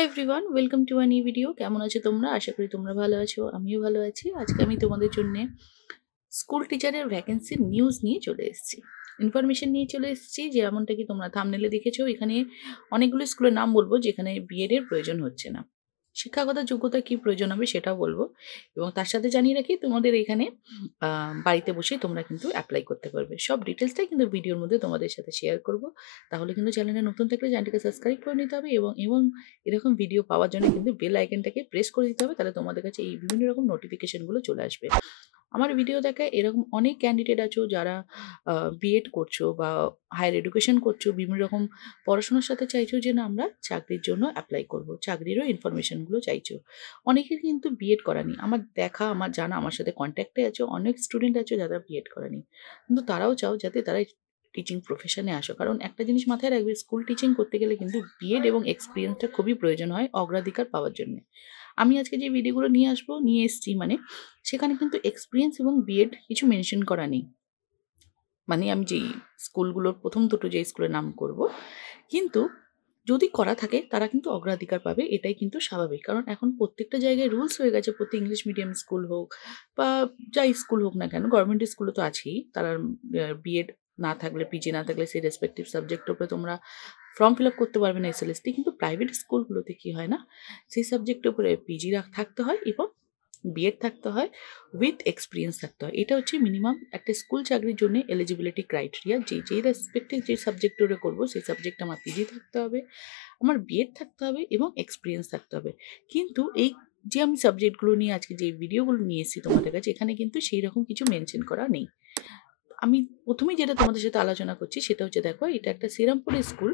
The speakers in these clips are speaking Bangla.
Hello everyone, welcome to a new video. কেমন আছো তোমরা? আশা করি তোমরা ভালো আছো, আমিও ভালো আছি। আজকে আমি তোমাদের জন্য স্কুল টিচারের ভ্যাকেন্সির নিউজ নিয়ে চলে এসেছি, ইনফরমেশন নিয়ে চলে এসেছি। যেমনটা কি তোমরা থাম্বনেলে দেখেছো, এখানে অনেকগুলো স্কুলের নাম বলবো যেখানে বিএড এর প্রয়োজন হচ্ছে না। শিক্ষাগত যোগ্যতা কি প্রয়োজন হবে সেটাও বলবো, এবং তার সাথে জানিয়ে রাখি তোমাদের এখানে বাড়িতে বসে তোমরা কিন্তু অ্যাপ্লাই করতে পারবে। সব ডিটেলসটাই কিন্তু ভিডিওর মধ্যে তোমাদের সাথে শেয়ার করব। তাহলে কিন্তু চ্যানেলে নতুন থাকলে চ্যানেলটাকে সাবস্ক্রাইব করে নিতে হবে, এবং এবং এরকম ভিডিও পাওয়ার জন্য কিন্তু বেল আইকনটাকে প্রেস করে দিতে হবে। তাহলে তোমাদের কাছে এই বিভিন্ন রকম নোটিফিকেশনগুলো চলে আসবে। আমার ভিডিও দেখে এরকম অনেক ক্যান্ডিডেট আছো যারা বিএড করছো বা হায়ার এডুকেশন করছো, বিভিন্ন রকম পড়াশোনার সাথে চাইছো যে না আমরা চাকরির জন্য অ্যাপ্লাই করব, চাকরিরও ইনফরমেশনগুলো চাইছো। অনেকের কিন্তু বিএড করানি, আমার দেখা আমার জানা, আমার সাথে কন্ট্যাক্টে আছো অনেক স্টুডেন্ট আছো যারা বিএড করানি, কিন্তু তারাও চাও যাতে তারা টিচিং প্রফেশনে আসো। কারণ একটা জিনিস মাথায় রাখবে, স্কুল টিচিং করতে গেলে কিন্তু বিএড এবং এক্সপিরিয়েন্সটা খুবই প্রয়োজন হয় অগ্রাধিকার পাওয়ার জন্য। আমি আজকে যে ভিডিওগুলো নিয়ে এসেছি মানে সেখানে কিন্তু এক্সপিরিয়েন্স এবং বিএড কিছু মেনশন করা নেই। মানে আমি যেই স্কুলগুলোর প্রথম দুটো যে স্কুলের নাম করব, কিন্তু যদি করা থাকে তারা কিন্তু অগ্রাধিকার পাবে, এটাই কিন্তু স্বাভাবিক। কারণ এখন প্রত্যেকটা জায়গায় রুলস হয়ে গেছে, প্রত্যেক ইংলিশ মিডিয়াম স্কুল হোক বা যাই স্কুল হোক না কেন, গভর্নমেন্ট স্কুলও তো আছেই, তারা বিএড না থাকলে, পিজি না থাকলে সেই রেসপেক্টিভ সাবজেক্টের উপরে তোমরা ফর্ম ফিল আপ করতে পারবে না এসএলএসটি। কিন্তু প্রাইভেট স্কুলগুলোতে কি হয় না, সেই সাবজেক্টের উপরে পিজি থাকতে হয় এবং বিএড থাকতে হয়, উইথ এক্সপিরিয়েন্স থাকতে হয়। এটা হচ্ছে মিনিমাম একটা স্কুল চাকরির জন্য এলিজিবিলিটি ক্রাইটেরিয়া। যেই রেসপেক্টিভ যে সাবজেক্ট ওরে করবো সেই সাবজেক্টে আমার পিজি থাকতে হবে, আমার বিএড থাকতে হবে এবং এক্সপিরিয়েন্স থাকতে হবে। কিন্তু এই যে আমি সাবজেক্টগুলো নিয়ে আজকে যে ভিডিওগুলো নিয়ে এসেছি তোমাদের কাছে, এখানে কিন্তু সেই রকম কিছু মেনশন করা নেই। আমি প্রথমেই যেটা তোমাদের সাথে আলোচনা করছি সেটা হচ্ছে, দেখো এটা একটা শ্রীরামপুরের স্কুল।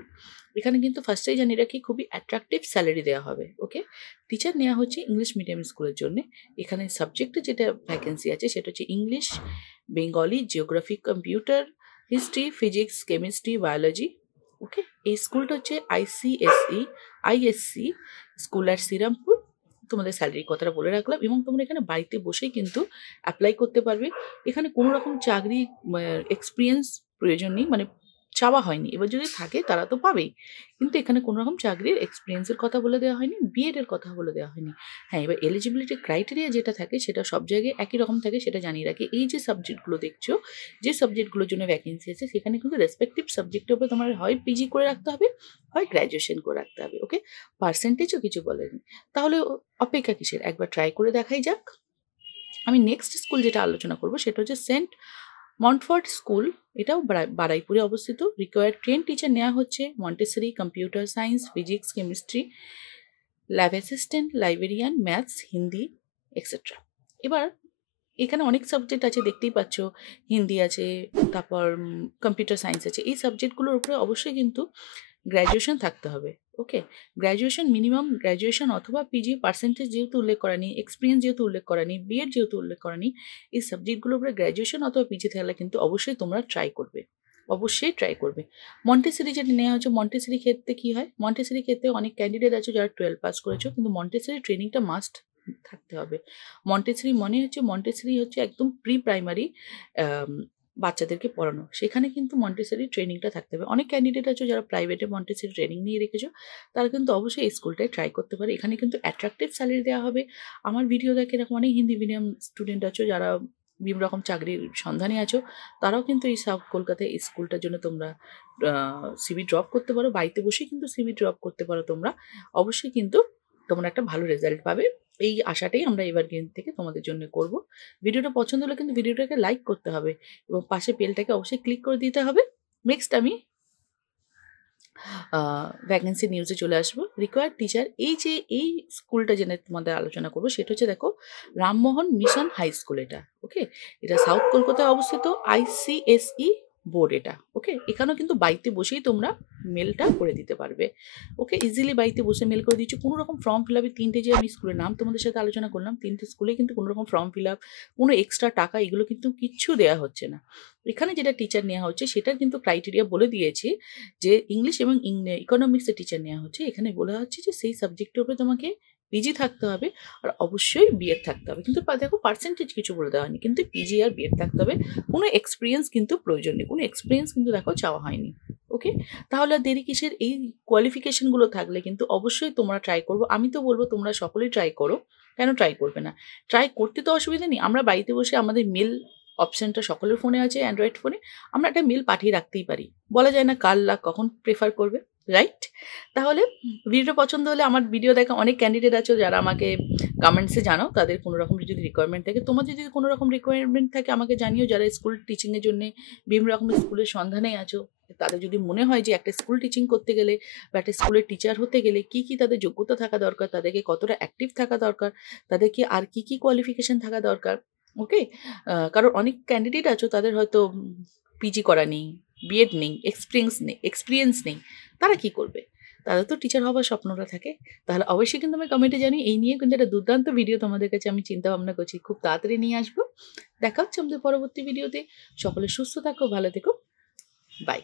এখানে কিন্তু ফার্স্টেই জানিয়ে রাখি খুবই অ্যাট্রাকটিভ স্যালারি দেওয়া হবে। ওকে, টিচার নেওয়া হচ্ছে ইংলিশ মিডিয়াম স্কুলের জন্য। এখানে সাবজেক্টে যেটা ভ্যাকেন্সি আছে সেটা হচ্ছে English, Bengali, geography, computer, history, physics, chemistry, biology. Okay, এই স্কুলটা হচ্ছে আইএসসি স্কুল অ্যাট শ্রীরামপুর। তোমাদের স্যালারির কথাটা বলে রাখলাম, এবং তোমরা এখানে বাড়িতে বসেই কিন্তু অ্যাপ্লাই করতে পারবে। এখানে কোনো রকম চাকরি এক্সপিরিয়েন্স প্রয়োজন নেই, মানে চাওয়া হয়নি। এবার যদি থাকে তারা তো পাবেই, কিন্তু এখানে কোনো রকম চাকরির এক্সপিরিয়েন্সের কথা বলে দেওয়া হয়নি, বিএড এর কথা বলে দেওয়া হয়নি। হ্যাঁ, এবার এলিজিবিলিটি ক্রাইটেরিয়া যেটা থাকে সেটা সব জায়গায় একই রকম থাকে, সেটা জানিয়ে রাখি। এই যে সাবজেক্টগুলো দেখছো, যে সাবজেক্টগুলোর জন্য ভ্যাকেন্সি আছে, সেখানে কিন্তু রেসপেক্টিভ সাবজেক্টের উপরে তোমার হয় পিজি করে রাখতে হবে, হয় গ্র্যাজুয়েশন করে রাখতে হবে। ওকে, পার্সেন্টেজও কিছু বলেনি। তাহলে অপেক্ষা কিসের, একবার ট্রাই করে দেখাই যাক। আমি নেক্সট স্কুল যেটা আলোচনা করব সেটা হচ্ছে সেন্ট মন্টফোর্ট স্কুল। এটাও বারাইপুরে অবস্থিত। রিকোয়ার্ড ট্রেন টিচার নেওয়া হচ্ছে Montessori, computer science, physics, chemistry, lab assistant, librarian, maths, Hindi, etcetera. এবার এখানে অনেক সাবজেক্ট আছে, দেখতেই পাচ্ছ। হিন্দি আছে, তারপর কম্পিউটার সায়েন্স আছে। এই সাবজেক্টগুলোর উপরে অবশ্যই কিন্তু গ্র্যাজুয়েশন থাকতে হবে। ওকে, গ্র্যাজুয়েশন, মিনিমাম গ্র্যাজুয়েশন অথবা পিজি। পার্সেন্টেজ যেহেতু উল্লেখ করা নেই, এক্সপিরিয়েন্স যেহেতু উল্লেখ করা নেই, বিএড যেহেতু উল্লেখ করা নেই, এই সাবজেক্টগুলোর উপরে গ্র্যাজুয়েশন অথবা পিজি থাকলে কিন্তু অবশ্যই তোমরা ট্রাই করবে, অবশ্যই ট্রাই করবে। মন্টেসরি যেটা নেওয়া হচ্ছে, মন্টেসরি ক্ষেত্রে কী হয়, মন্টেসরি ক্ষেত্রে অনেক ক্যান্ডিডেট আছে যারা 12 পাস করেছো, কিন্তু মন্টেসরি ট্রেনিংটা মাস্ট থাকতে হবে। মন্টেসরি হচ্ছে একদম প্রি প্রাইমারি বাচ্চাদেরকে পড়ানো, সেখানে কিন্তু মন্টেসরি ট্রেনিংটা থাকতে হবে। অনেক ক্যান্ডিডেট আছে যারা প্রাইভেটে মন্টেসরি ট্রেনিং নিয়ে রেখেছো, তারা কিন্তু অবশ্যই এই স্কুলটায় ট্রাই করতে পারে। এখানে কিন্তু অ্যাট্রাকটিভ স্যালারি দেওয়া হবে। আমার ভিডিও দেখে এরকম অনেক হিন্দি মিডিয়াম স্টুডেন্ট আছো যারা বিভিন্ন রকম চাকরির সন্ধানে আছো, তারাও কিন্তু এই সাউথ কলকাতায় এই স্কুলটার জন্য তোমরা সিভি ড্রপ করতে পারো। বাড়িতে বসেই কিন্তু সিভি ড্রপ করতে পারো তোমরা। অবশ্যই কিন্তু তোমরা একটা ভালো রেজাল্ট পাবে, এই আশাটাই আমরা এবার থেকে তোমাদের জন্য করব। ভিডিওটা পছন্দ হলে কিন্তু ভিডিওটাকে লাইক করতে হবে, এবং পাশে বেলটাকে অবশ্যই ক্লিক করে দিতে হবে। নেক্সট আমি ভ্যাকেন্সি নিউজে চলে আসবো। রিকোয়ার্ড টিচার, এই স্কুলটা জেনে তোমাদের আলোচনা করবো সেটা হচ্ছে, দেখো রামমোহন মিশন হাই স্কুল। ওকে, এটা সাউথ কলকাতায় অবস্থিত, আইসিএসই বোর্ড এটা। ওকে, এখানেও কিন্তু বাড়িতে বসেই তোমরা মেলটা করে দিতে পারবে। ওকে, ইজিলি বাড়িতে বসে মেল করে দিচ্ছ। কোনো রকম ফর্ম ফিল আপে, তিনটে যে আমি স্কুলের নাম তোমাদের সাথে আলোচনা করলাম, তিনটে স্কুলে কিন্তু কোনো রকম ফর্ম ফিল আপ, কোনো এক্সট্রা টাকা এগুলো কিন্তু কিচ্ছু দেওয়া হচ্ছে না। এখানে যেটা টিচার নেওয়া হচ্ছে সেটার কিন্তু ক্রাইটেরিয়া বলে দিয়েছি, যে ইংলিশ এবং ইকোনমিক্সের টিচার নেওয়া হচ্ছে। এখানে বলা হচ্ছে যে সেই সাবজেক্টের উপরে তোমাকে পিজি থাকতে হবে, আর অবশ্যই বিএড থাকতে হবে। কিন্তু দেখো পার্সেন্টেজ কিছু বলে দেওয়া হয়নি, কিন্তু পিজি আর বিএড থাকতে হবে। কোনো এক্সপিরিয়েন্স কিন্তু প্রয়োজন নেই, কোনো এক্সপিরিয়েন্স কিন্তু দেখো চাওয়া হয়নি। ওকে? তাহলে আর দেরি কিসের? এই কোয়ালিফিকেশনগুলো থাকলে কিন্তু অবশ্যই তোমরা ট্রাই করবো। আমি তো বলব তোমরা সকলেই ট্রাই করো। কেন ট্রাই করবে না? ট্রাই করতে তো অসুবিধা নেই। আমরা বাড়িতে বসে আমাদের মেল অপশনটা সকলের ফোনে আছে, অ্যান্ড্রয়েড ফোনে। আমরা একটা মেল পাঠিয়ে রাখতেই পারি। বলা যায় না কার লাক কখন প্রেফার করবে, রাইট? তাহলে ভিডিওটা পছন্দ হলে, আমার ভিডিও দেখা অনেক ক্যান্ডিডেট আছো যারা আমাকে কমেন্টসে জানাও তাদের কোনো রকম যদি রিকোয়ারমেন্ট থাকে। তোমাদের যদি কোনো রকম রিকোয়ারমেন্ট থাকে আমাকে জানিও, যারা স্কুল টিচিংয়ের জন্যে বিভিন্ন রকমের স্কুলের সন্ধানে আছো। তাদের যদি মনে হয় যে একটা স্কুল টিচিং করতে গেলে বা একটা স্কুলের টিচার হতে গেলে কী, কী তাদের যোগ্যতা থাকা দরকার, তাদেরকে কতটা অ্যাক্টিভ থাকা দরকার, তাদেরকে আর কী, কী কোয়ালিফিকেশন থাকা দরকার, ওকে? কারণ অনেক ক্যান্ডিডেট আছো তাদের হয়তো পিজি করা নেই, বিএড নেই, এক্সপিরিয়েন্স নেই। তারা কি করবে? তাদের তো টিচার হবার স্বপ্নটা থাকে। তাহলে অবশ্যই কিন্তু আমি কমেন্টে জানিও। এই নিয়ে কিন্তু একটা দুর্দান্ত ভিডিও তোমাদের কাছে আমি চিন্তা ভাবনা করছি। খুব তাড়াতাড়ি নিয়ে আসবো। দেখা হচ্ছে আমাদের পরবর্তী ভিডিওতে। সকলে সুস্থ থাকো, ভালো থেকো। বাই।